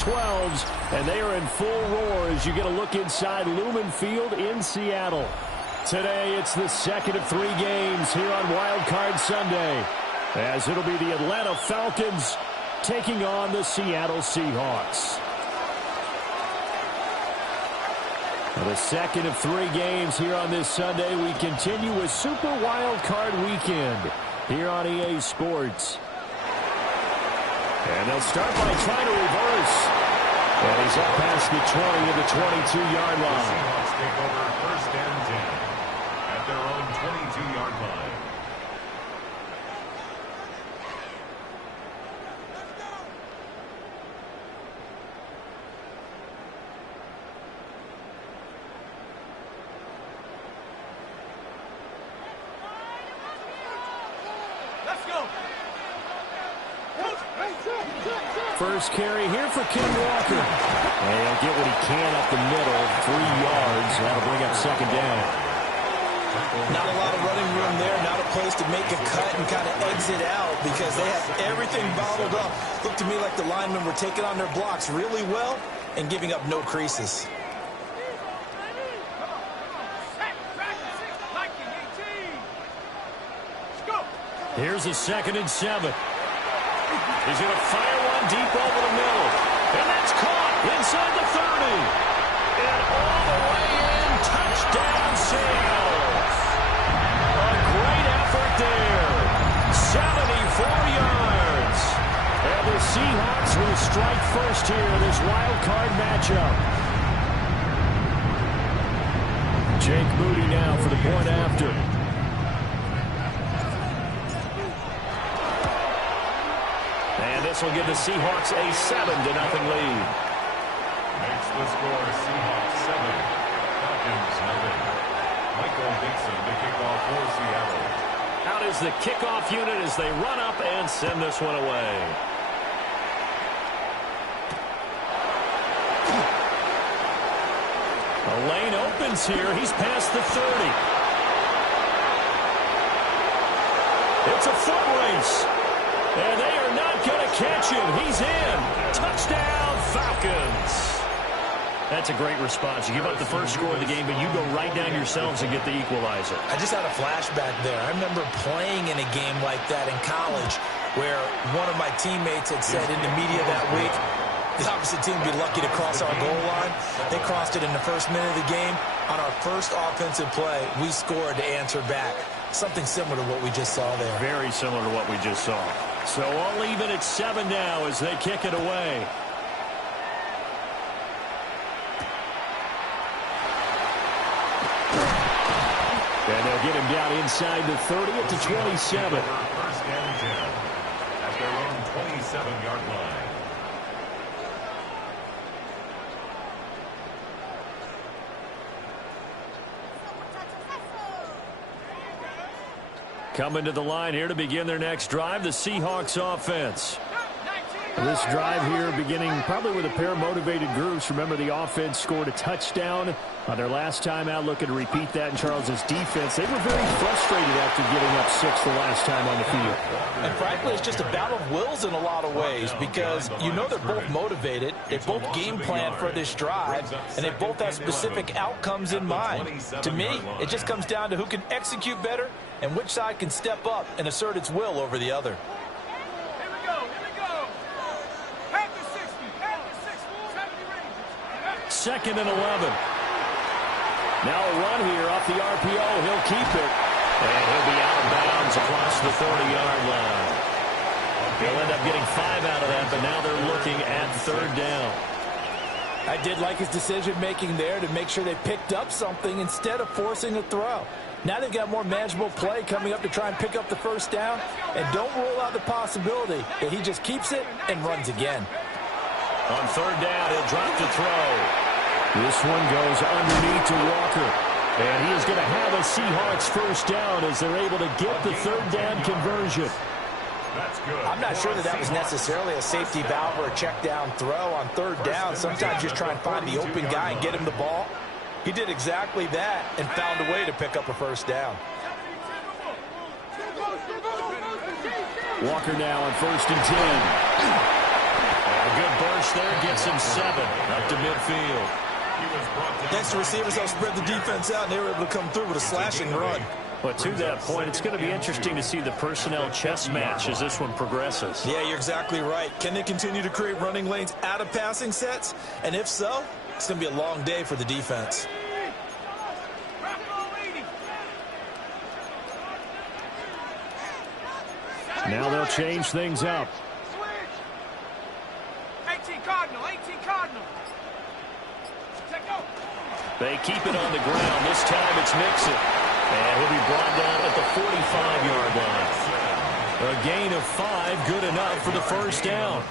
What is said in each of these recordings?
12s, and they are in full roar as you get a look inside Lumen Field in Seattle. Today, it's the second of 3 games here on Wildcard Sunday, as it'll be the Atlanta Falcons taking on the Seattle Seahawks. The second of 3 games here on this Sunday. We continue with Super Wildcard Weekend here on EA Sports. And they'll start by trying to reverse. And he's up past the 20 to the 22-yard line. Seahawks take over first and 10 at their own 22-yard line. First carry here for Ken Walker. And he'll get what he can up the middle, 3 yards. That'll bring up second down. Not a lot of running room there, not a place to make a cut and kind of exit out because they have everything bottled up. Looked to me like the linemen were taking on their blocks really well and giving up no creases. Here's a 2nd and 7. He's going to fire one deep over the middle. And that's caught inside the 30. And all the way in, touchdown Seahawks. A great effort there. 74 yards. And the Seahawks will strike first here in this wild card matchup. Jake Moody now for the point after. This will give the Seahawks a 7-0 lead. Makes the score Seahawks 7, Falcons 0. Michael Dixon to kick off for Seattle. Out is the kickoff unit as they run up and send this one away. A lane opens here. He's past the 30. It's a foot race. And they are not going to catch him. He's in. Touchdown, Falcons. That's a great response. You give up the first score of the game, but you go right down yourselves and get the equalizer. I just had a flashback there. I remember playing in a game like that in college where one of my teammates had said in the media that week, the opposite team would be lucky to cross our goal line. They crossed it in the first minute of the game. On our first offensive play, we scored to answer back. Something similar to what we just saw there. Very similar to what we just saw. So all even at 7 now as they kick it away. And they'll get him down inside the 30 to 27. First and 10 at their own 27-yard line. Coming to the line here to begin their next drive, the Seahawks offense. This drive here beginning probably with a pair of motivated groups. Remember, the offense scored a touchdown on their last time out. Looking to repeat that in Charles's defense. They were very frustrated after giving up 6 the last time on the field. And frankly, it's just a battle of wills in a lot of ways because you know they're both motivated. They both game plan for this drive, and they both have specific outcomes in mind. To me, it just comes down to who can execute better and which side can step up and assert its will over the other. Second and 11. Now a run here off the RPO. He'll keep it. And he'll be out of bounds across the 30-yard line. They'll end up getting 5 out of that, but now they're looking at 3rd down. I did like his decision-making there to make sure they picked up something instead of forcing a throw. Now they've got more manageable play coming up to try and pick up the first down, and don't rule out the possibility that he just keeps it and runs again. On 3rd down, he'll drop the throw. This one goes underneath to Walker. And he is going to have a Seahawks first down as they're able to get the 3rd down conversion. That's good. I'm not sure that was necessarily a safety valve or a check down throw on 3rd down. Sometimes you just try and find the open guy and get him the ball. He did exactly that and found a way to pick up a first down. Walker now on 1st and 10. A good burst there gets him 7 up to midfield. Next, the receivers helped spread the defense out, and they were able to come through with a slashing run. But to that point, it's going to be interesting to see the personnel chess match as this one progresses. Yeah, you're exactly right. Can they continue to create running lanes out of passing sets? And if so, it's going to be a long day for the defense. Now they'll change things up. 18 Cardinal, 18 Cardinal. They keep it on the ground. This time it's Mixon. And he'll be brought down at the 45-yard line. A gain of 5, good enough for the first down.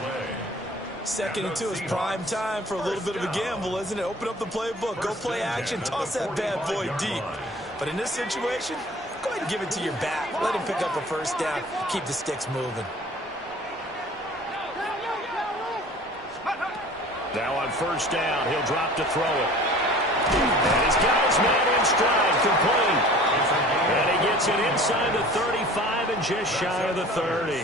2nd and 2 is prime time for a little bit of a gamble, isn't it? Open up the playbook, go play action, toss that bad boy deep. But in this situation, go ahead and give it to your back. Let him pick up a first down. Keep the sticks moving. Now on first down, he'll drop to throw it. And he's got his man in stride, complete. And he gets it inside the 35 and just shy of the 30.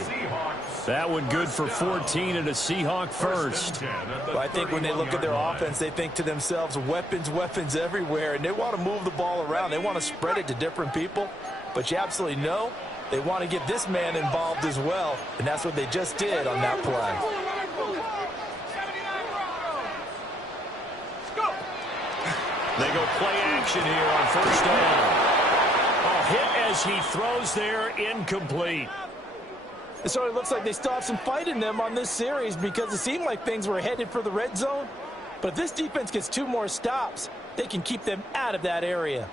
That one good for 14 and a Seahawk first. Well, I think when they look at their offense, they think to themselves, weapons, weapons everywhere. And they want to move the ball around. They want to spread it to different people. But you absolutely know they want to get this man involved as well. And that's what they just did on that play. They go play action here on first down. A hit as he throws there, incomplete. It sort of looks like they still have some fight in them on this series because it seemed like things were headed for the red zone. But if this defense gets 2 more stops, they can keep them out of that area.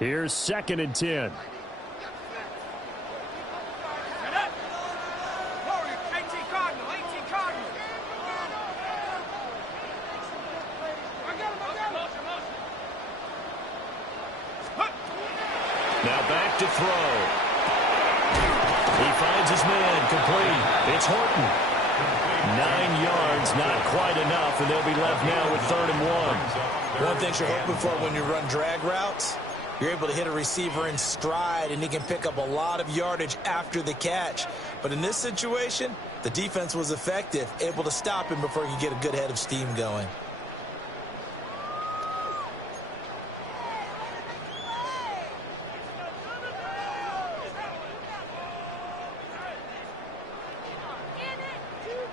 Here's 2nd and 10. Now back to throw. He finds his man, complete. It's Horton. 9 yards, not quite enough, and they'll be left now with 3rd and 1. One thing you're hoping for when you run drag routes, you're able to hit a receiver in stride, and he can pick up a lot of yardage after the catch. But in this situation, the defense was effective, able to stop him before he could get a good head of steam going.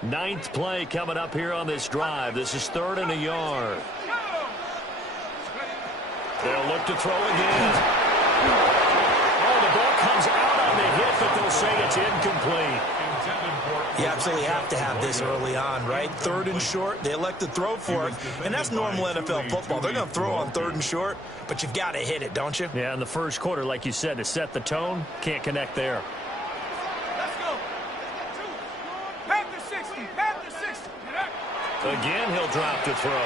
Ninth play coming up here on this drive. This is 3rd and a yard. They'll look to throw again. Oh, the ball comes out on the hit, but they'll say it's incomplete. You absolutely have to have this early on, right? 3rd and short, they elect to throw for it, and that's normal NFL football. They're going to throw on 3rd and short, but you've got to hit it, don't you? Yeah, in the first quarter, like you said, to set the tone, can't connect there. Again, he'll drop to throw.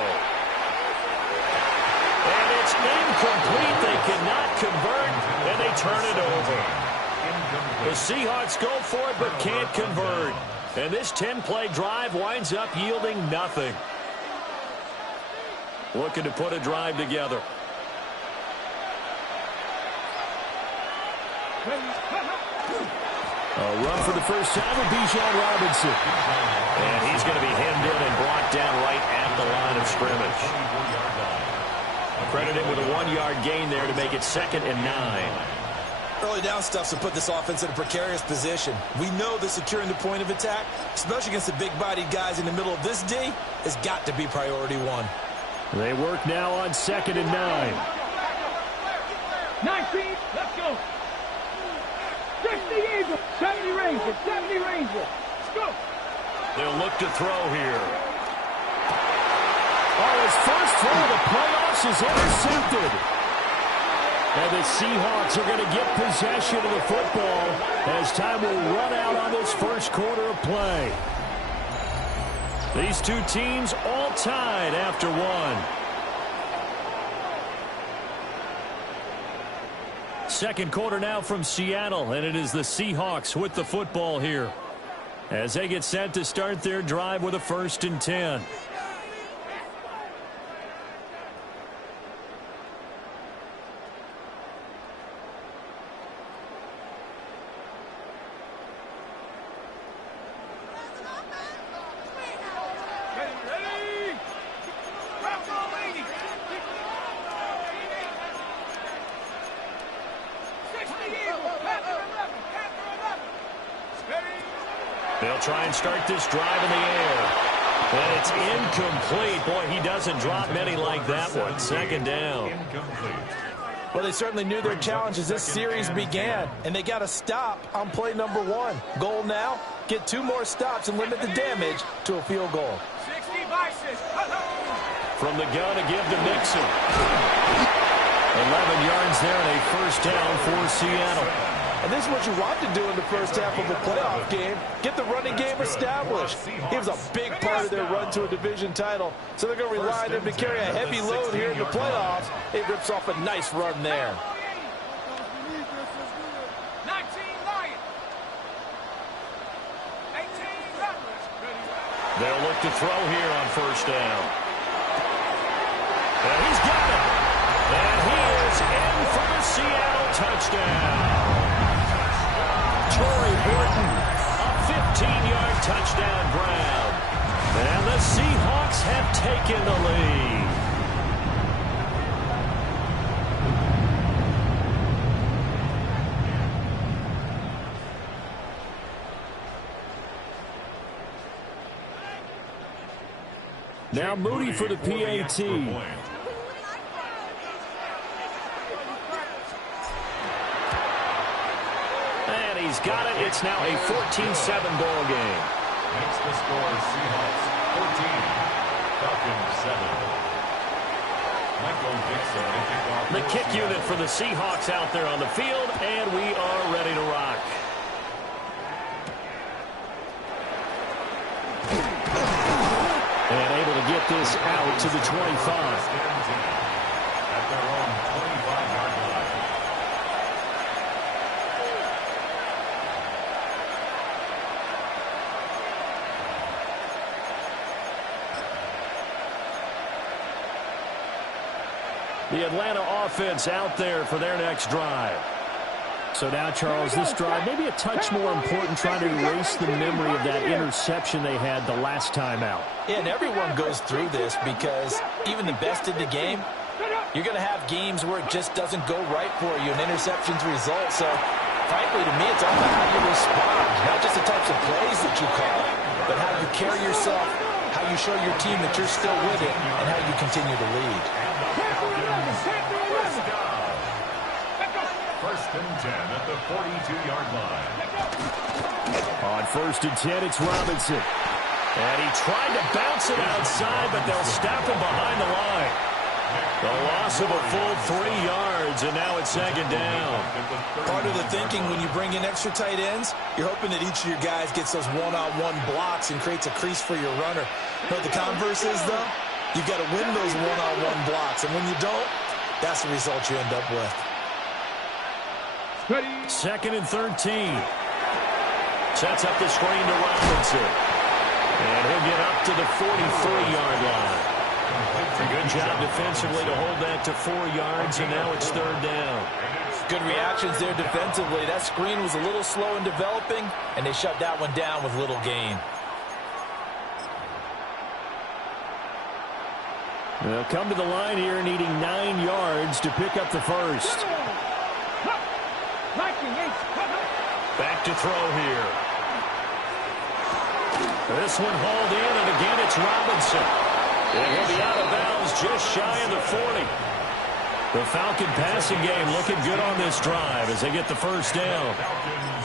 And it's incomplete. They cannot convert, and they turn it over. The Seahawks go for it, but can't convert. And this 10-play drive winds up yielding nothing. Looking to put a drive together. A run for the first time with Bijan Robinson. And he's going to be hemmed in and brought down right at the line of scrimmage. Credit him with a 1-yard gain there to make it 2nd and 9. Early down stuff to put this offense in a precarious position. We know that securing the point of attack, especially against the big-bodied guys in the middle of this D, has got to be priority 1. They work now on 2nd and 9. 19, let's go. 60 Eagle, 70 Ranger, 70 Ranger. Let's go. They'll look to throw here. Oh, his first throw of the playoffs is intercepted. And the Seahawks are going to get possession of the football as time will run out on this first quarter of play. These two teams all tied after 1. Second quarter now from Seattle, and it is the Seahawks with the football here as they get set to start their drive with a 1st and 10. try and start this drive in the air. And it's incomplete. Boy, he doesn't drop many like that one. Second down. Well, they certainly knew their challenge as this series began, and they got a stop on play number 1. Goal now, get 2 more stops and limit the damage to a field goal. 60 vices. From the gun to give to Mixon. 11 yards there and a first down for Seattle. And this is what you want to do in the first half of a playoff game. Get the running game established. He was a big part of their run to a division title. So they're going to rely on him to carry a heavy load here in the playoffs. It rips off a nice run there. 19 Lions. 18 Rattlers. They'll look to throw here on first down. And he's got it. And he is in for the Seattle touchdown. Torrey Horton, a 15-yard touchdown grab. And the Seahawks have taken the lead. Now Moody for the PAT. And he's got it. It's now a 14-7 ball game. Makes the score Seahawks 14, Falcons 7. Michael Dixon to kick off The kick unit for the Seahawks out there on the field, and we are ready to rock. And able to get this out to the 25. At their own 25-yard line. The Atlanta offense out there for their next drive. So now, Charles, this drive maybe a touch more important, trying to erase the memory of that interception they had the last time out. Yeah, and everyone goes through this because even the best in the game, you're going to have games where it just doesn't go right for you, and interceptions result. So, frankly, to me, it's all about how you respond, not just the types of plays that you call, but how you carry yourself, how you show your team that you're still with it, and how you continue to lead. First and 10 at the 42-yard line. On first and 10, it's Robinson. And he tried to bounce it outside, but they'll stop him behind the line. The loss of a full 3 yards, and now it's second down. Part of the thinking when you bring in extra tight ends, you're hoping that each of your guys gets those one-on-one blocks and creates a crease for your runner. But the converse is, though, you've got to win those one-on-one blocks. And when you don't, that's the result you end up with. Second and 13. Sets up the screen to Robinson. And he'll get up to the 43-yard line. A good job defensively to hold that to 4 yards, and now it's third down. Good reactions there defensively. That screen was a little slow in developing, and they shut that one down with little gain. They'll come to the line here needing 9 yards to pick up the first. Back to throw here. This one hauled in, and again it's Robinson. And he'll be out of bounds just shy of the 40. The Falcon passing game looking good on this drive as they get the first down.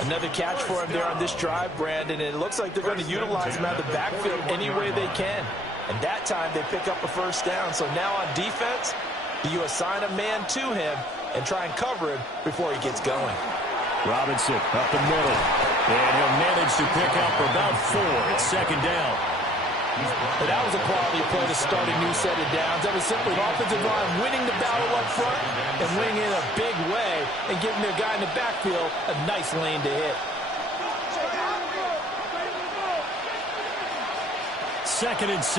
Another catch for him there on this drive, Brandon, and it looks like they're going to utilize him out of the backfield any way they can. And that time they pick up a first down. So now on defense, do you assign a man to him and try and cover him before he gets going? Robinson up the middle. And he'll manage to pick up about 4. It's second down. But that was a quality play to start a new set of downs. That was simply the offensive line winning the battle up front and winning in a big way and giving their guy in the backfield a nice lane to hit. Second and 6.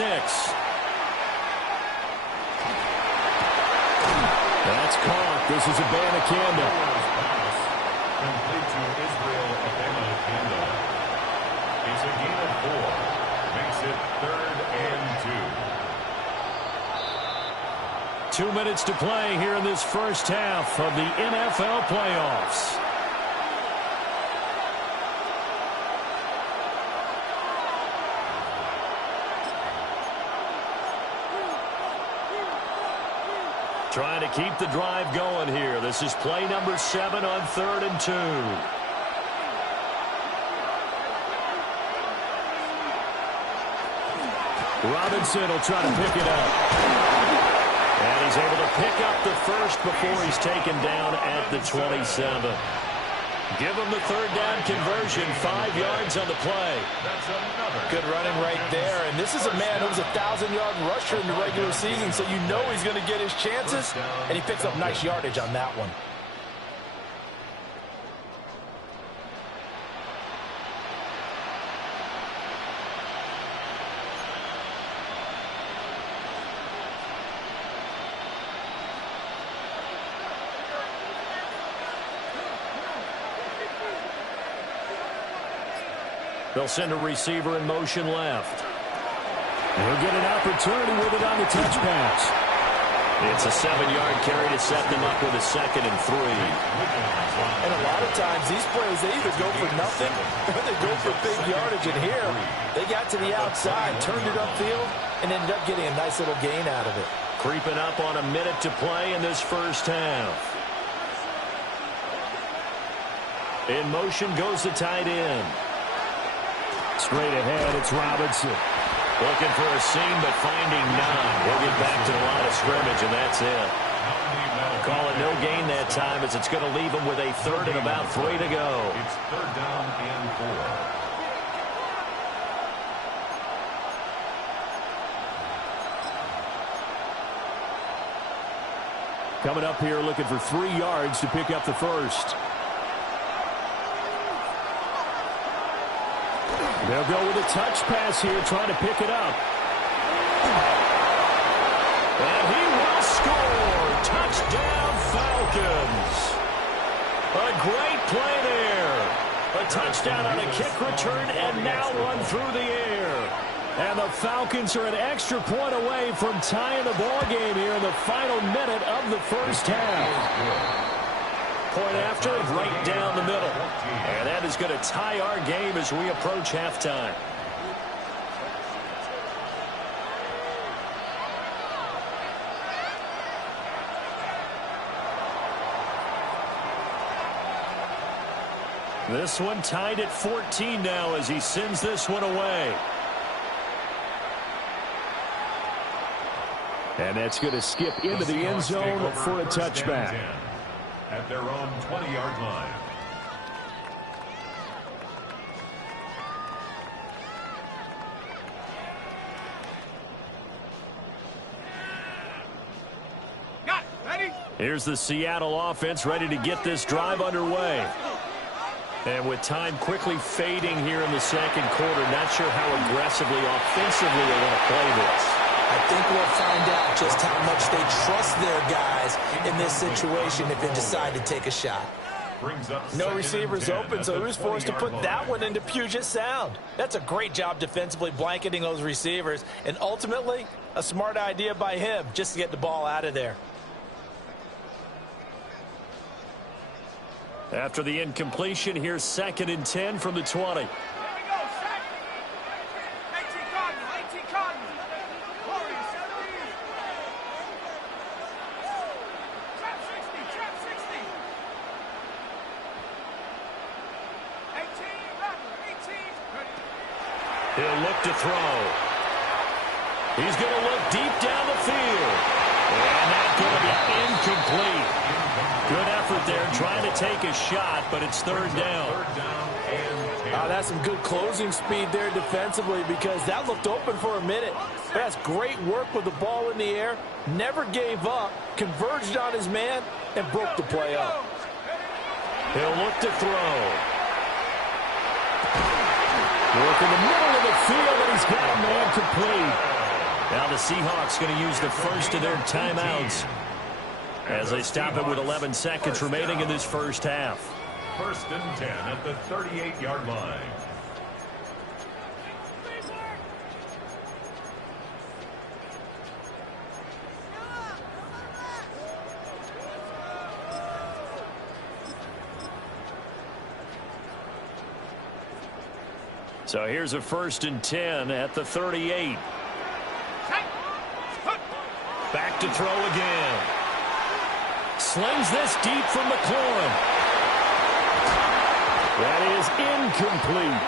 That's caught. This is Abanikanda. Complete to Israel Abanikanda. It's a gain of 4. Makes it third and 2. 2 minutes to play here in this first half of the NFL playoffs. Trying to keep the drive going here. This is play number 7 on 3rd and 2. Robinson will try to pick it up. And he's able to pick up the first before he's taken down at the 27. Give him the 3rd down conversion, 5 yards on the play. That's another good running right there. And this is a man who was a 1,000-yard rusher in the regular season, so you know he's going to get his chances. And he picks up nice yardage on that one. They'll send a receiver in motion left. He'll get an opportunity with it on the touch pass. It's a 7-yard carry to set them up with a 2nd and 3. And a lot of times these plays, they either go for nothing or they go for big yardage. And here, they got to the outside, turned it upfield, and ended up getting a nice little gain out of it. Creeping up on a minute to play in this first half. In motion goes the tight end. Straight ahead, it's Robinson. Looking for a seam, but finding none. He'll get back to the line of scrimmage, and that's it. Call it no gain that time, as it's going to leave him with a 3rd and about 3 to go. It's 3rd down and 4. Coming up here, looking for 3 yards to pick up the first. They'll go with a touch pass here, trying to pick it up. And he will score. Touchdown, Falcons. A great play there. A touchdown on a kick return and now run through the air. And the Falcons are an extra point away from tying the ball game here in the final minute of the first half. Point after, right down the middle. And that is going to tie our game as we approach halftime. This one tied at 14 now as he sends this one away. And that's going to skip into the end zone for a touchback. At their own 20-yard line. Got it. Ready? Here's the Seattle offense ready to get this drive underway. And with time quickly fading here in the second quarter, not sure how aggressively, offensively they want to play this. I think we'll find out just how much they trust their guys in this situation if they decide to take a shot. No receivers open, so he was forced to put that one into Puget Sound. That's a great job defensively blanketing those receivers, and ultimately, a smart idea by him just to get the ball out of there. After the incompletion, here's 2nd and 10 from the 20. He'll look to throw. He's going to look deep down the field. And that's going to be incomplete. Good effort there trying to take a shot, but it's 3rd down. That's some good closing speed there defensively because that looked open for a minute. That's great work with the ball in the air. Never gave up, converged on his man, and broke the play up. He'll look to throw. Work in the middle of the field, and he's got a man complete. Now the Seahawks going to use the first of their timeouts as they stop it with 11 seconds remaining in this first half. 1st and 10 at the 38-yard line. So here's a 1st and 10 at the 38. Back to throw again. slings this deep for McLaurin. That is incomplete.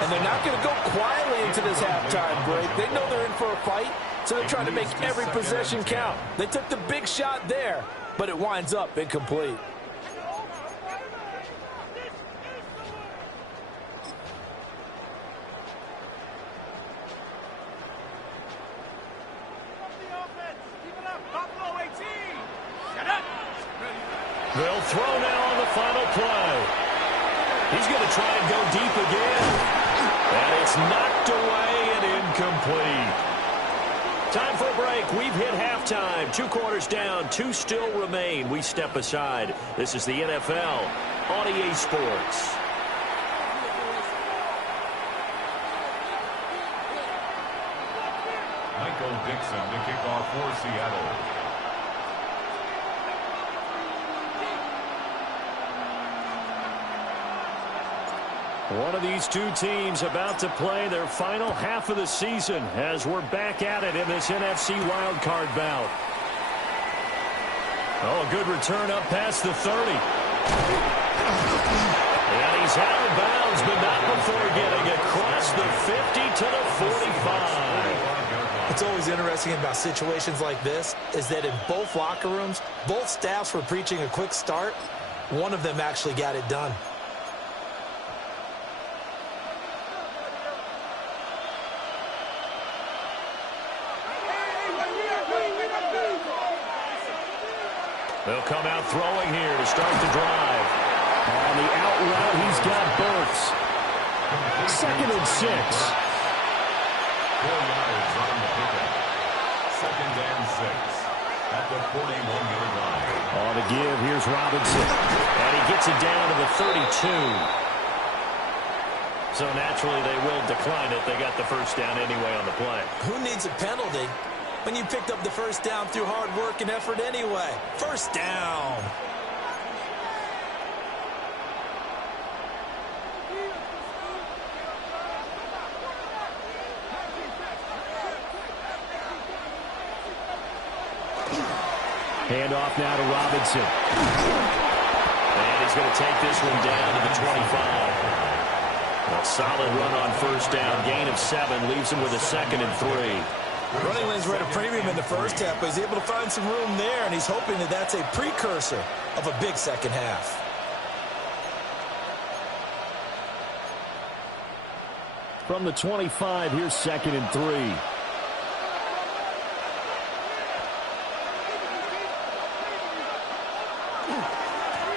And they're not going to go quietly into this halftime break. They know they're in for a fight, so they're trying to make every possession count. They took the big shot there, but it winds up incomplete. They'll throw now on the final play. He's going to try and go deep again. And it's knocked away and incomplete. Time for a break. We've hit halftime. 2 quarters down. 2 still remain. We step aside. This is the NFL on EA Sports. Michael Dixon to kick off for Seattle. One of these two teams about to play their final half of the season as we're back at it in this NFC Wildcard bout. Oh, a good return up past the 30. And he's out of bounds, but not before getting across the 50 to the 45. What's always interesting about situations like this is that in both locker rooms, both staffs were preaching a quick start. One of them actually got it done. They'll come out throwing here to start the drive. On the out route, he's got Burks. 2nd and 6. 4 yards on the pickup. 2nd and 6 at the 41-yard line. On the give, here's Robinson. And he gets it down to the 32. So naturally they will decline it. They got the first down anyway on the play. Who needs a penalty when you picked up the first down through hard work and effort anyway? First down. Handoff now to Robinson. And he's going to take this one down to the 25. A solid run on first down. Gain of 7 leaves him with a 2nd and 3. Running lanes were at a premium in the first half, but he's able to find some room there, and he's hoping that that's a precursor of a big second half. From the 25, here's 2nd and 3.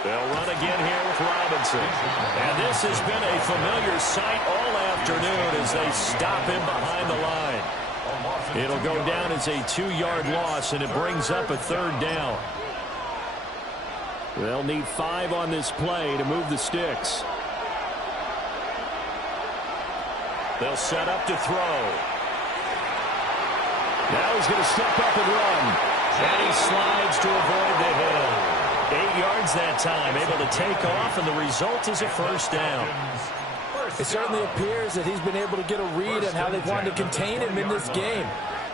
They'll run again here with Robinson. And this has been a familiar sight all afternoon as they stop him behind the line. It'll go down as a 2-yard loss, and it brings up a 3rd down. They'll need 5 on this play to move the sticks. They'll set up to throw. Now he's going to step up and run. And he slides to avoid the hill. 8 yards that time, able to take off, and the result is a first down. It certainly appears that he's been able to get a read on how they've wanted to contain him in this game.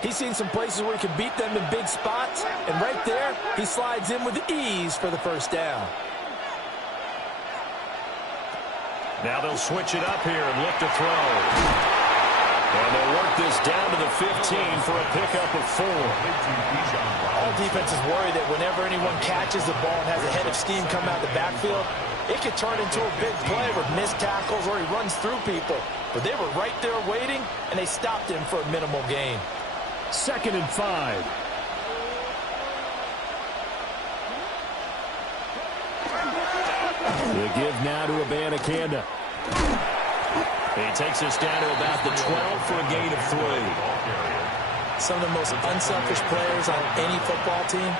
He's seen some places where he can beat them in big spots, and right there, he slides in with ease for the first down. Now they'll switch it up here and look to throw. And they'll work this down to the 15 for a pickup of 4. All defenses worry that whenever anyone catches the ball and has a head of steam come out of the backfield, it could turn into a big play with missed tackles or he runs through people. But they were right there waiting, and they stopped him for a minimal gain. 2nd and 5. The give now to Abanikanda. He takes us down to about the 12 for a gain of 3. Some of the most unselfish players on any football team,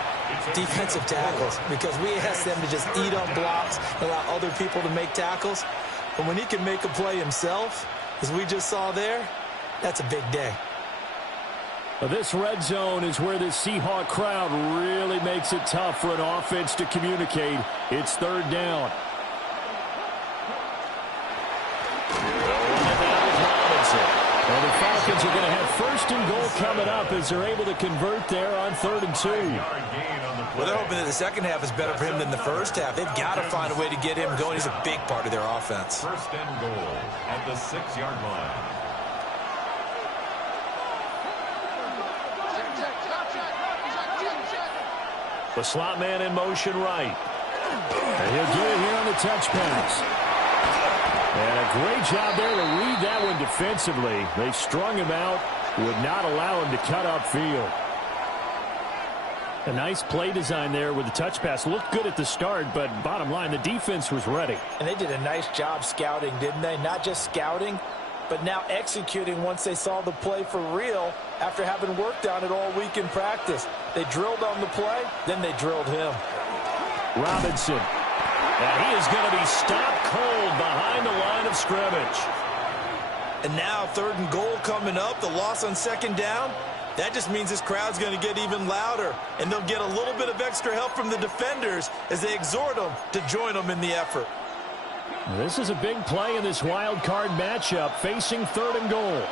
defensive tackles, because we ask them to just eat on blocks, allow other people to make tackles. But when he can make a play himself, as we just saw there, that's a big day. This red zone is where this Seahawk crowd really makes it tough for an offense to communicate. It's 3rd down. They'll run it down with Robinson. Well, the Falcons are going to have first and goal coming up as they're able to convert there on 3rd and 2. Well, they're hoping that the second half is better for him than the first half. They've got to find a way to get him going. He's a big part of their offense. First and goal at the 6-yard line. The slot man in motion right. And he'll get it here on the touch pass. And a great job there to read that one defensively. They strung him out, would not allow him to cut upfield. A nice play design there with the touch pass. Looked good at the start, but bottom line, the defense was ready. And they did a nice job scouting, didn't they? Not just scouting, but now executing once they saw the play for real after having worked on it all week in practice. They drilled on the play, then they drilled him. Robinson. And he is going to be stopped cold behind the line of scrimmage. And now 3rd and goal coming up. The loss on 2nd down. That just means this crowd's going to get even louder. And they'll get a little bit of extra help from the defenders as they exhort them to join them in the effort. This is a big play in this wild card matchup facing 3rd and goal.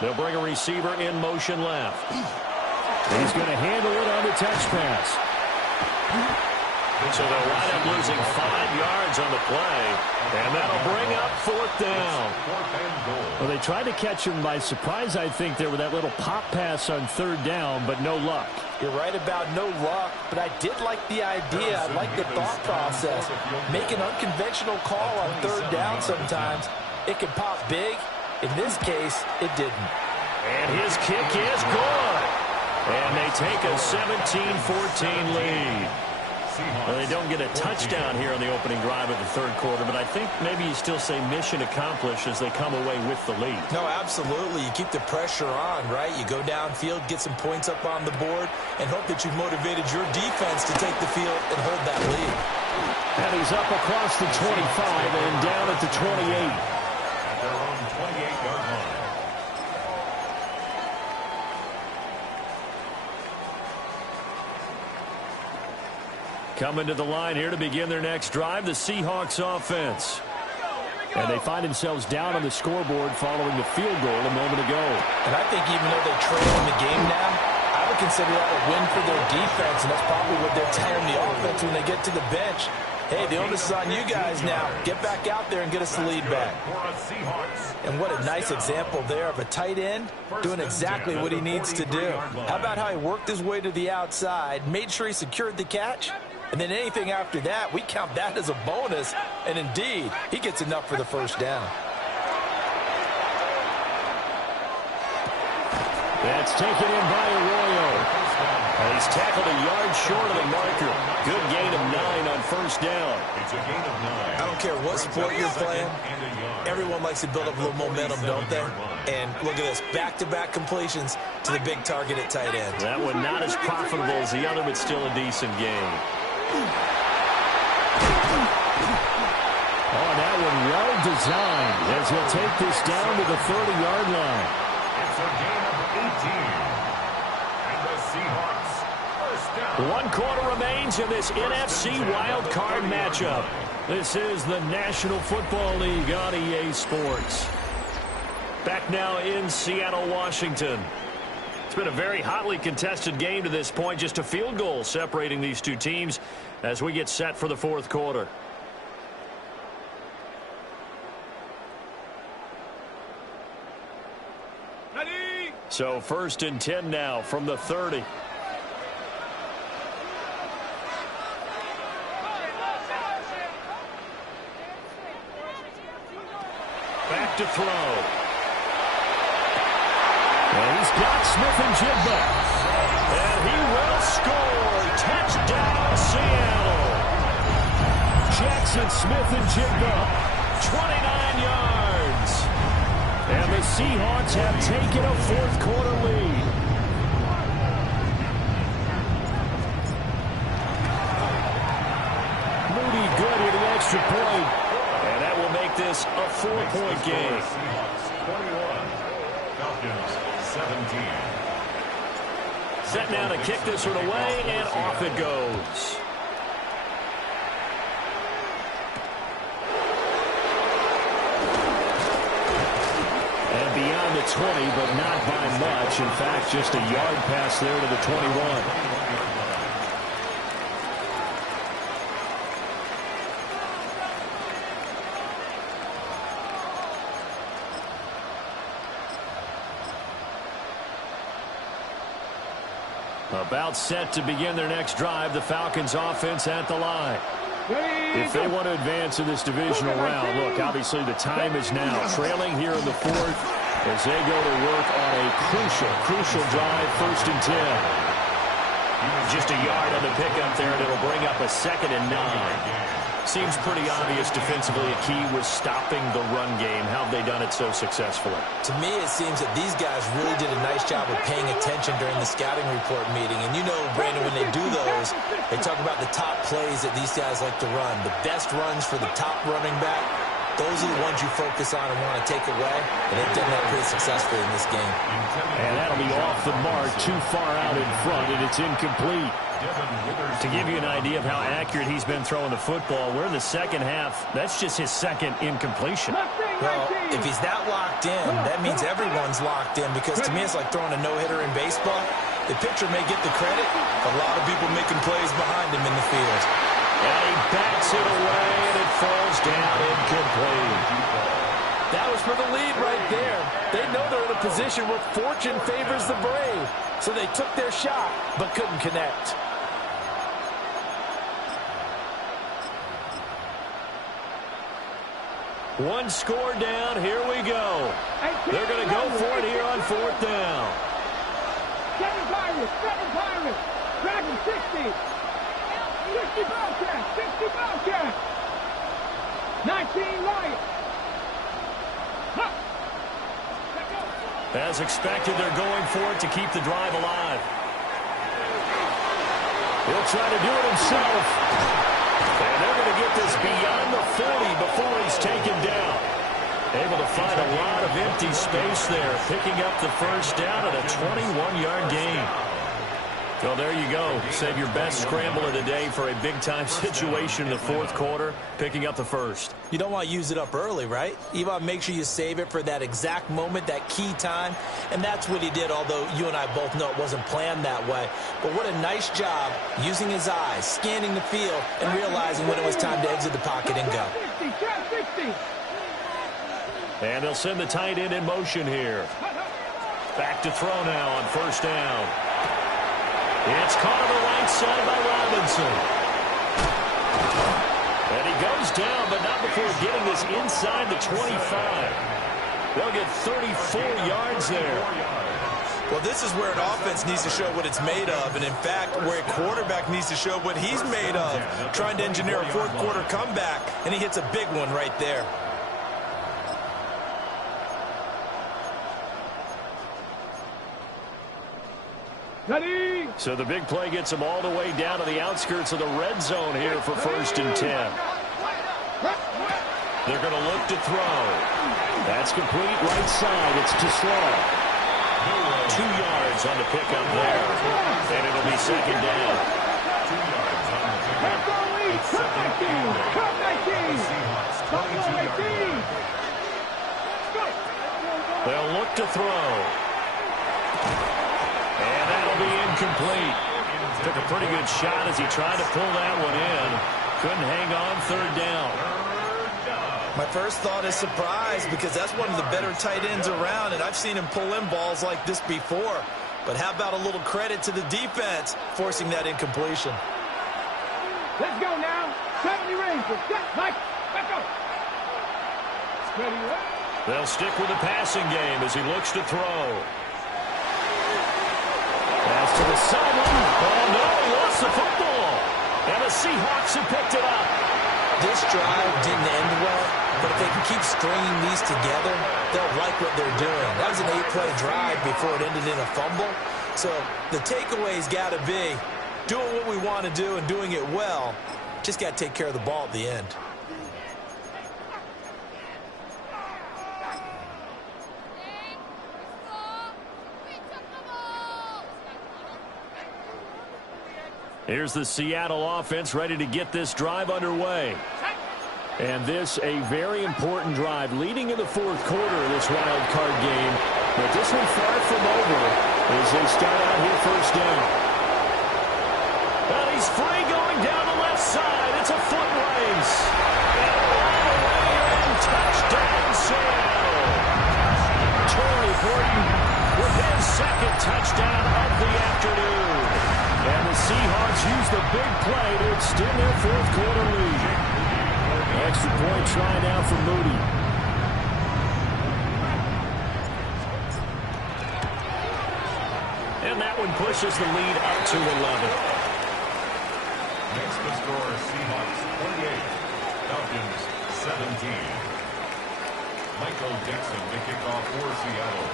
They'll bring a receiver in motion left. He's going to handle it on the touch pass. So they'll wind up losing 5 yards on the play, and that'll bring up 4th down. Well, they tried to catch him by surprise, I think, there with that little pop pass on 3rd down, but no luck. You're right about no luck, but I did like the idea. I like the thought process. Make an unconventional call on 3rd down sometimes. It can pop big. In this case, it didn't. And his kick is good. And they take a 17-14 lead. Well, they don't get a touchdown here on the opening drive of the 3rd quarter, but I think maybe you still say mission accomplished as they come away with the lead. No, absolutely. You keep the pressure on, right? You go downfield, get some points up on the board, and hope that you've motivated your defense to take the field and hold that lead. And he's up across the 25 and down at the 28. At their own 28-yard line. Coming to the line here to begin their next drive, the Seahawks offense. And they find themselves down on the scoreboard following the field goal a moment ago. And I think even though they trail in the game now, I would consider that a win for their defense, and that's probably what they're telling the offense when they get to the bench. Hey, the onus is on you guys now. Get back out there and get us the lead back. And what a nice example there of a tight end doing exactly what he needs to do. How about how he worked his way to the outside, made sure he secured the catch, and then anything after that, we count that as a bonus. And indeed, he gets enough for the 1st down. That's taken in by Arroyo. And he's tackled a yard short of the marker. Good gain of 9 on 1st down. It's a gain of 9. I don't care what sport you're playing. Everyone likes to build up a little momentum, don't they? And look at this, back-to-back completions to the big target at tight end. That one not as profitable as the other, but still a decent game. Oh, and that one well designed as he'll take this down to the 30-yard line. It's a gain of 18. And the Seahawks first down. 1 quarter remains in this NFC wildcard matchup. This is the National Football League on EA Sports. Back now in Seattle, Washington. It's been a very hotly contested game to this point. Just a field goal separating these two teams as we get set for the 4th quarter. Ready? So 1st and 10 now from the 30. Back to throw. And he's got Smith-Njigba. And he will score. Touchdown, Seattle. Jackson Smith-Njigba, 29 yards. And the Seahawks have taken a 4th quarter lead. Moody good with an extra point. And that will make this a 4-point game. Seahawks 21. Falcons 17. Set now to kick this one away, and off it goes. And beyond the 20, but not by much. In fact, just a yard pass there to the 21. About set to begin their next drive, the Falcons offense at the line. If they want to advance in this divisional round, look, obviously the time is now. Trailing here in the fourth as they go to work on a crucial drive, 1st and 10. Just a yard on the pickup there, and it'll bring up a 2nd and 9. Seems pretty obvious defensively a key was stopping the run game. How have they done it so successfully? To me, it seems that these guys really did a nice job of paying attention during the scouting report meeting. And you know, Brandon, when they do those, they talk about the top plays that these guys like to run. The best runs for the top running back, those are the ones you focus on and want to take away. And they've done that pretty successfully in this game. And that'll be off the mark, too far out in front, and it's incomplete. To give you an idea of how accurate he's been throwing the football, we're in the second half. That's just his 2nd incompletion. Well, if he's that locked in, that means everyone's locked in, because to me it's like throwing a no-hitter in baseball. The pitcher may get the credit, a lot of people making plays behind him in the field. And he bats it away, and it falls down incomplete. That was for the lead right there. They know they're in a position where fortune favors the brave. So they took their shot, but couldn't connect. One score down. Here we go. They're going to go for it here on 4th down. 7 Pirates, 7 Pirates. Dragon 60. 60 Bobcats, 60 Bobcats. 19 Lions. As expected, they're going for it to keep the drive alive. He'll try to do it himself. And they're going to get this beyond the 40 before he's taken down. Able to find a lot of empty space there, picking up the 1st down at a 21-yard gain. Well, there you go. Save your best scrambler today for a big-time situation in the 4th quarter, picking up the 1st. You don't want to use it up early, right? You want to make sure you save it for that exact moment, that key time. And that's what he did, although you and I both know it wasn't planned that way. But what a nice job using his eyes, scanning the field, and realizing when it was time to exit the pocket and go. And they'll send the tight end in motion here. Back to throw now on 1st down. It's caught on the right side by Robinson. And he goes down, but not before getting this inside the 25. They'll get 34 yards there. Well, this is where an offense needs to show what it's made of. And, in fact, where a quarterback needs to show what he's made of. Trying to engineer a 4th quarter comeback, and he hits a big one right there. Ready? So the big play gets them all the way down to the outskirts of the red zone here for 1st and 10. They're going to look to throw. That's complete right side. It's to Slaw. 2 yards on the pickup there. And it'll be 2nd down. 2 yards on the pickup. It's 2nd down. 22 yards. They'll look to throw. And that'll be incomplete. Took a pretty good shot as he tried to pull that one in. Couldn't hang on, 3rd down. My first thought is surprise, because that's one of the better tight ends around, and I've seen him pull in balls like this before. But how about a little credit to the defense forcing that incompletion? Let's go now. 70 Rangers. Set, Mike. Let's go. Ready, right? They'll stick with the passing game as he looks to throw. Pass to the sideline. Oh, no, he lost the football. And the Seahawks have picked it up. This drive didn't end well, but if they can keep stringing these together, they'll like what they're doing. That was an 8-play drive before it ended in a fumble. So the takeaway's got to be doing what we want to do and doing it well. Just got to take care of the ball at the end. Here's the Seattle offense ready to get this drive underway. And this a very important drive leading in the fourth quarter of this wild card game. But this one far from over as they start out here first down. And he's free going down the left side. It's a foot race. And all the way in, touchdown Seattle. Torrey Horton with his second touchdown of the afternoon. And the Seahawks use the big play to extend their fourth quarter lead. Extra point try now for Moody. And that one pushes the lead up to 11. Makes the score Seahawks 28, Falcons 17. Michael Dixon to kick off for Seattle.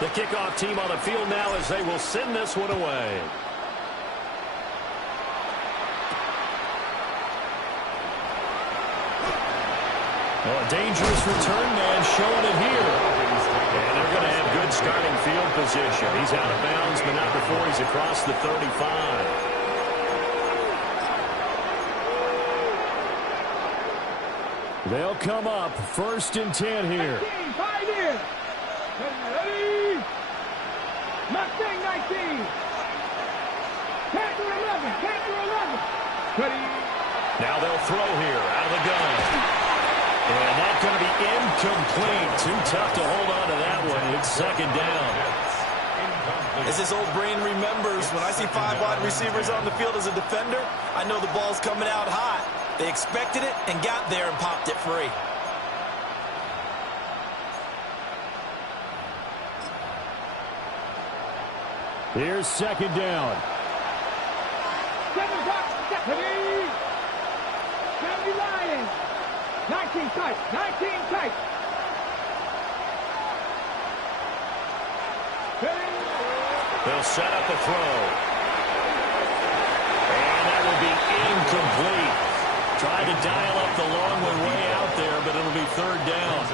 The kickoff team on the field now as they will send this one away. Oh, a dangerous return man showing it here. And they're going to have good starting field position. He's out of bounds, but not before he's across the 35. They'll come up first and 10 here. 19, 5 in. Ready? Mustang 19. Panther 11. Panther 11. Ready? Now they'll throw here out of the gun. And that's going to be incomplete. Too tough to hold on to that one. It's second down. As this old brain remembers, when I see 5 wide receivers on the field as a defender, I know the ball's coming out hot. They expected it and got there and popped it free. Here's second down. 7 o'clock. Ready? 70 Lions. 19 tight. 19 tight. They'll set up a throw. And that will be incomplete. Tried to dial up the long one way out there, but it'll be third down.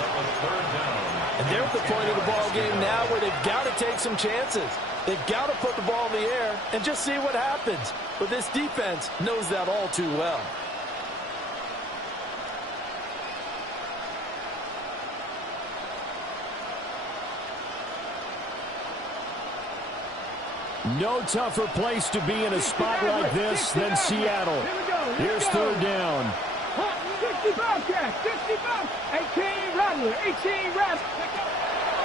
And they're at the point of the ball game now where they've got to take some chances. They've got to put the ball in the air and just see what happens. But this defense knows that all too well. No tougher place to be in a spot like this than Seattle. Here's third down. 60 Bobcats. 60 Bobcats. 18 Rattler. 18 Rattler.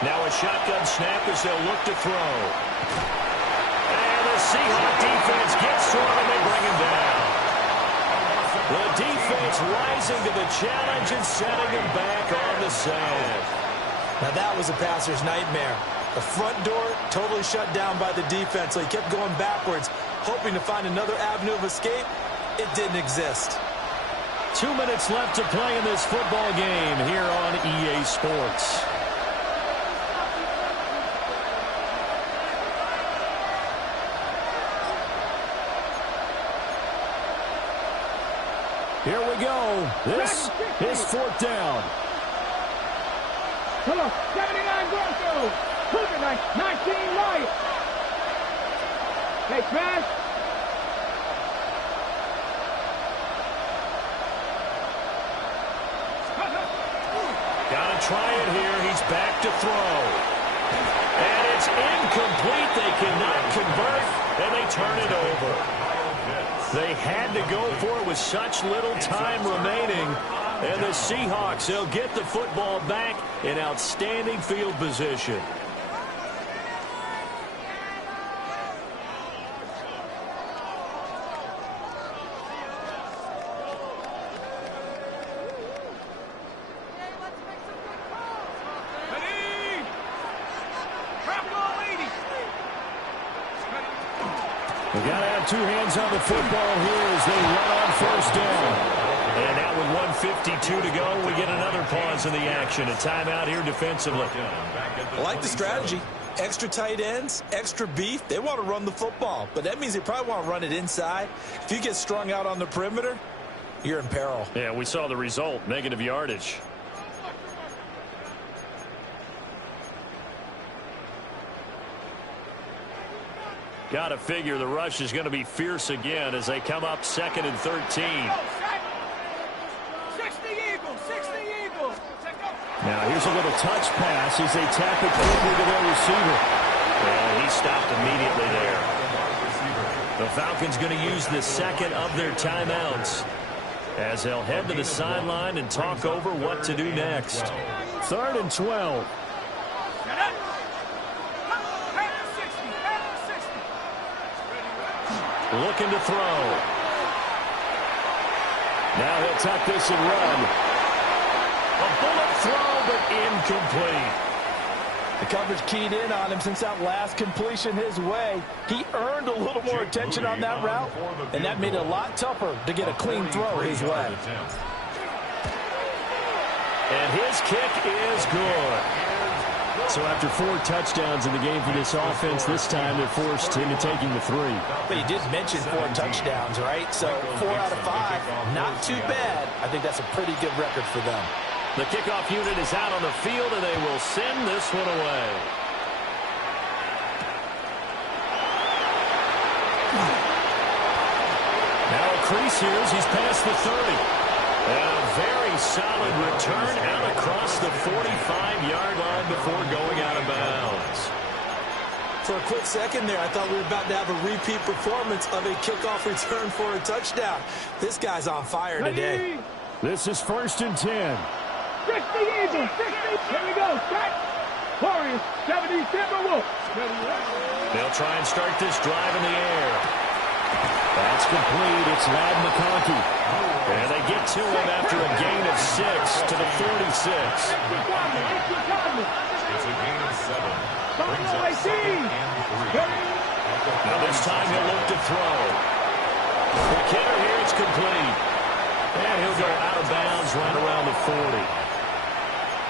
Now a shotgun snap as they'll look to throw. And the Seahawks defense gets to him and they bring him down. The defense rising to the challenge and setting him back on the sand. Now that was a passer's nightmare. The front door totally shut down by the defense, so he kept going backwards, hoping to find another avenue of escape. It didn't exist. 2 minutes left to play in this football game here on EA Sports. Here we go. This is fourth down. Come on, 79 Broncos. 19 Lions. Hey, Trash. Gotta try it here. He's back to throw. And it's incomplete. They cannot convert, and they turn it over. They had to go for it with such little time remaining. And the Seahawks, they'll get the football back in outstanding field position. We got to have 2 hands on the football here as they run on first down. And now with 1:52 to go, we get another pause in the action. A timeout here defensively. I like the strategy. Extra tight ends, extra beef. They want to run the football, but that means they probably want to run it inside. If you get strung out on the perimeter, you're in peril. Yeah, we saw the result, negative yardage. Got to figure the rush is going to be fierce again as they come up 2nd and 13. Now here's a little touch pass as they tap it quickly to their receiver. And he stopped immediately there. The Falcons going to use the second of their timeouts as they'll head to the sideline and talk over what to do next. 3rd and 12. Looking to throw. Now he'll tuck this and run. A bullet throw, but incomplete. The coverage keyed in on him since that last completion his way. He earned a little more attention on that route, and that made it a lot tougher to get a clean throw his way. And his kick is good. So after 4 touchdowns in the game for this offense, this time they're forced into taking the 3. But you did mention 4 touchdowns, right? So 4 out of 5, not too bad. I think that's a pretty good record for them. The kickoff unit is out on the field, and they will send this one away. Now a crease here as he's past the 30. And a very solid return out across the 45-yard line before going out of bounds. For a quick second there, I thought we were about to have a repeat performance of a kickoff return for a touchdown. This guy's on fire today. This is 1st and 10. 60 Eagles, 60. Here we go. Strike. Warriors, 70 Timberwolves. They'll try and start this drive in the air. That's complete. It's Lad McConkey. And they get to him after a gain of 6 to the 46. It's a gain of 7. Brings up 2nd and 3. Now this time he'll look to throw. The kicker here, it's complete. And he'll go out of bounds right around the 40.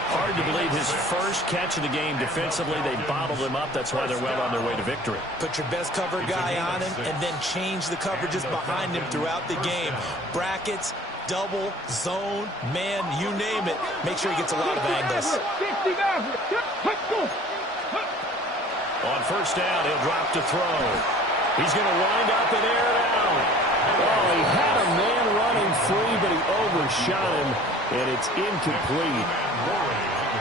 Hard to believe his first catch of the game defensively. They bottled him up. That's why they're well on their way to victory. Put your best cover guy on him and then change the coverages behind him throughout the game. Brackets, double, zone, man, you name it. Make sure he gets a lot of angles. On 1st down, he'll drop to throw. He's going to wind up and air it out. Oh, he had a man running free, but he overshot him, and it's incomplete.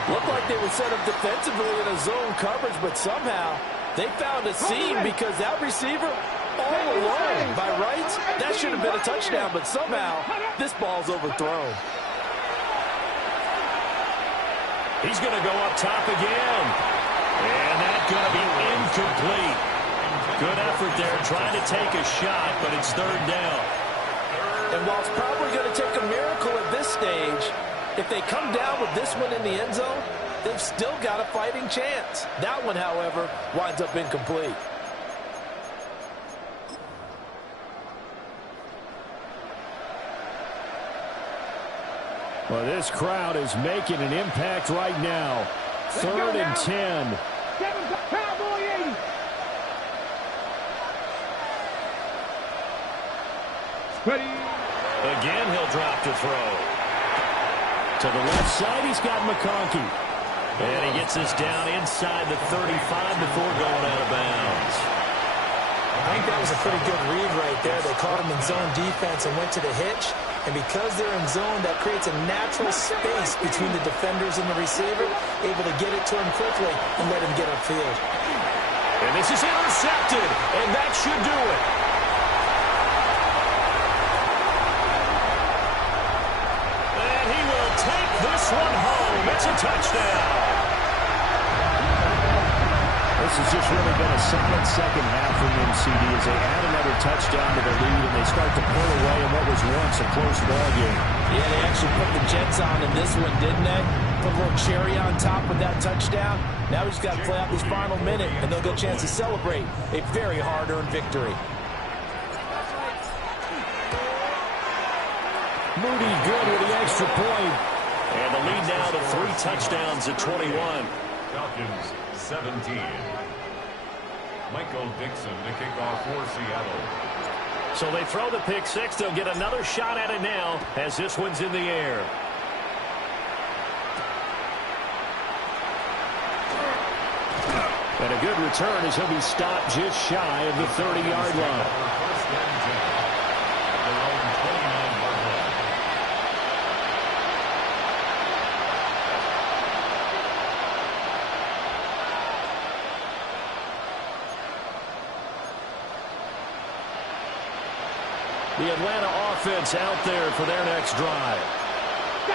Looked like they were set up defensively in a zone coverage, but somehow they found a seam because that receiver all alone. By rights, that should have been a touchdown, but somehow this ball's overthrown. He's going to go up top again. And that's going to be incomplete. Good effort there, trying to take a shot, but it's 3rd down. And while it's probably going to take a miracle at this stage, if they come down with this one in the end zone, they've still got a fighting chance. That one, however, winds up incomplete. Well, this crowd is making an impact right now. 3rd and 10. Cowboy 80. Ready. Again, he'll drop to throw. To the left side, he's got McConkey. And he gets this down inside the 35 before going out of bounds. I think that was a pretty good read right there. They caught him in zone defense and went to the hitch. And because they're in zone, that creates a natural space between the defenders and the receiver, able to get it to him quickly and let him get upfield. And this is intercepted, and that should do it. And he will take this one home. It's a touchdown. This has just really been a solid second half from them, CD, as they add another touchdown to the lead and they start to pull away in what was once a close ball game. Yeah, they actually put the Jets on in this one, didn't they? Put a little cherry on top with that touchdown. Now we just got to play out this final minute, and they'll get a chance to celebrate a very hard-earned victory. Moody good with the extra point. And the lead now to 3 touchdowns at 21. Falcons 17. Michael Dixon to kick off for Seattle. So they throw the pick 6. They'll get another shot at it now as this one's in the air. And a good return as he'll be stopped just shy of the 30-yard line. First and 10 at their own 29-yard line. The Atlanta offense out there for their next drive.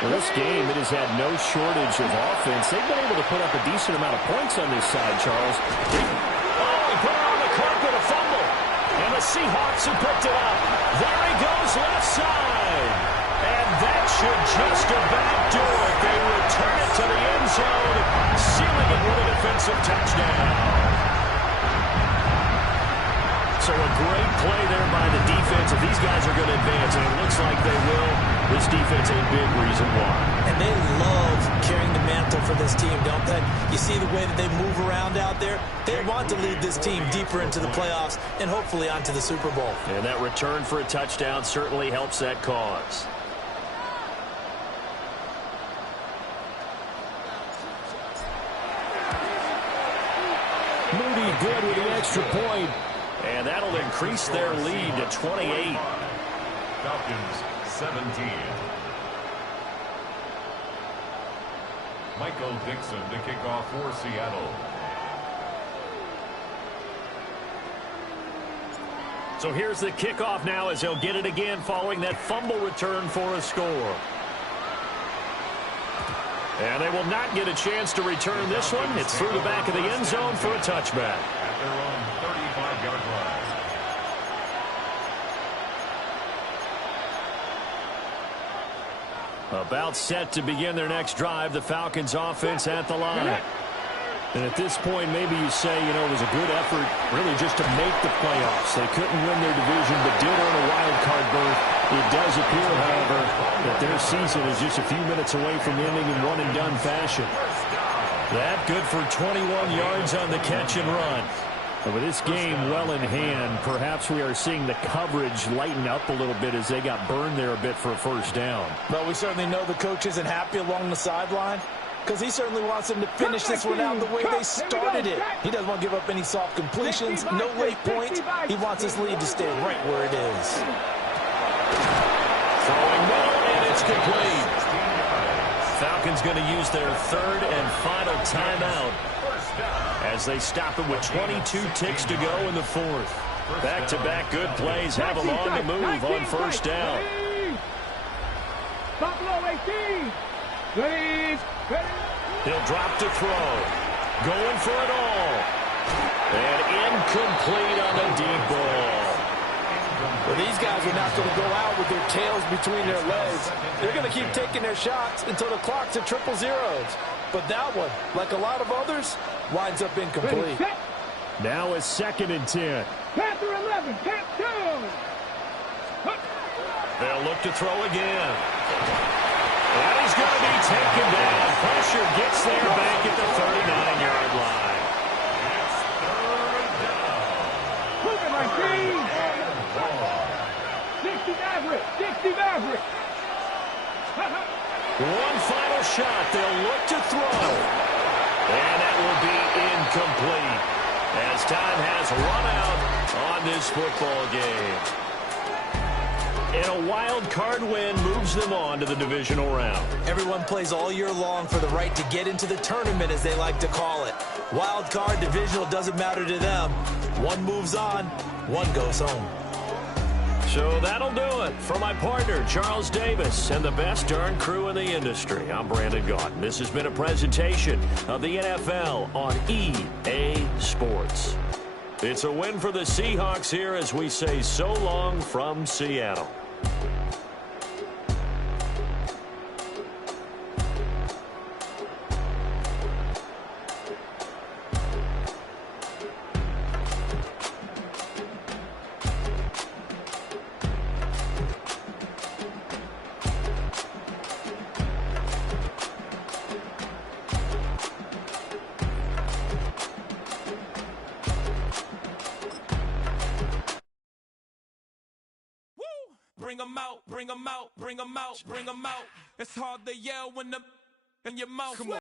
Well, this game, it has had no shortage of offense. They've been able to put up a decent amount of points on this side, Charles. Oh, he put it on the carpet, a fumble. And the Seahawks have picked it up. There he goes, left side. And that should just about do it. They return it to the end zone, sealing it with a defensive touchdown. So a great play there by the defense. If these guys are going to advance, and it looks like they will, this defense a big reason why. And they love carrying the mantle for this team, don't they? You see the way that they move around out there? They want to lead this team deeper into the playoffs and hopefully onto the Super Bowl. And that return for a touchdown certainly helps that cause. Moody good with the extra point. And that'll increase their lead to 28. Falcons 17. Michael Dixon to kick off for Seattle. So here's the kickoff now as he'll get it again following that fumble return for a score. And they will not get a chance to return this one. It's through the back of the end zone for a touchback. At their own 35-yard line. About set to begin their next drive, the Falcons offense at the line. And at this point, maybe you say, you know, it was a good effort really just to make the playoffs. They couldn't win their division, but did earn a wild card berth. It does appear, however, that their season is just a few minutes away from ending in one-and-done fashion. That good for 21 yards on the catch and run. And with this game well in hand, perhaps we are seeing the coverage lighten up a little bit as they got burned there a bit for a first down. But we certainly know the coach isn't happy along the sideline because he certainly wants them to finish this one out the way they started it. He doesn't want to give up any soft completions, no late points. He wants his lead to stay right where it is. Throwing middle, and it's complete. Falcons going to use their third and final timeout as they stop it with 22 ticks to go in the fourth. Back-to-back good plays have them on the move on first down. Buffalo 18. Please. He'll drop to throw. Going for it all. And incomplete on the deep ball. Well, these guys are not going to go out with their tails between their legs. They're going to keep taking their shots until the clock's at triple zeros. But that one, like a lot of others, winds up incomplete. Now it's 2nd and 10. Panther 11, Camp 2. They'll look to throw again. And he's going to be taken down. Pressure gets there back at the 39-yard line. It's third down. Move it, 19. 60 Maverick. 60 Maverick. One final shot. They'll look to throw. And that will be incomplete as time has run out on this football game. And a wild card win moves them on to the divisional round. Everyone plays all year long for the right to get into the tournament, as they like to call it. Wild card, divisional, doesn't matter to them. One moves on, one goes home. So that'll do it. For my partner, Charles Davis, and the best darn crew in the industry, I'm Brandon Gaudin. This has been a presentation of the NFL on EA Sports. It's a win for the Seahawks here as we say so long from Seattle. Bring 'em out, bring 'em out, bring 'em out, bring 'em out. It's hard to yell when in your mouth.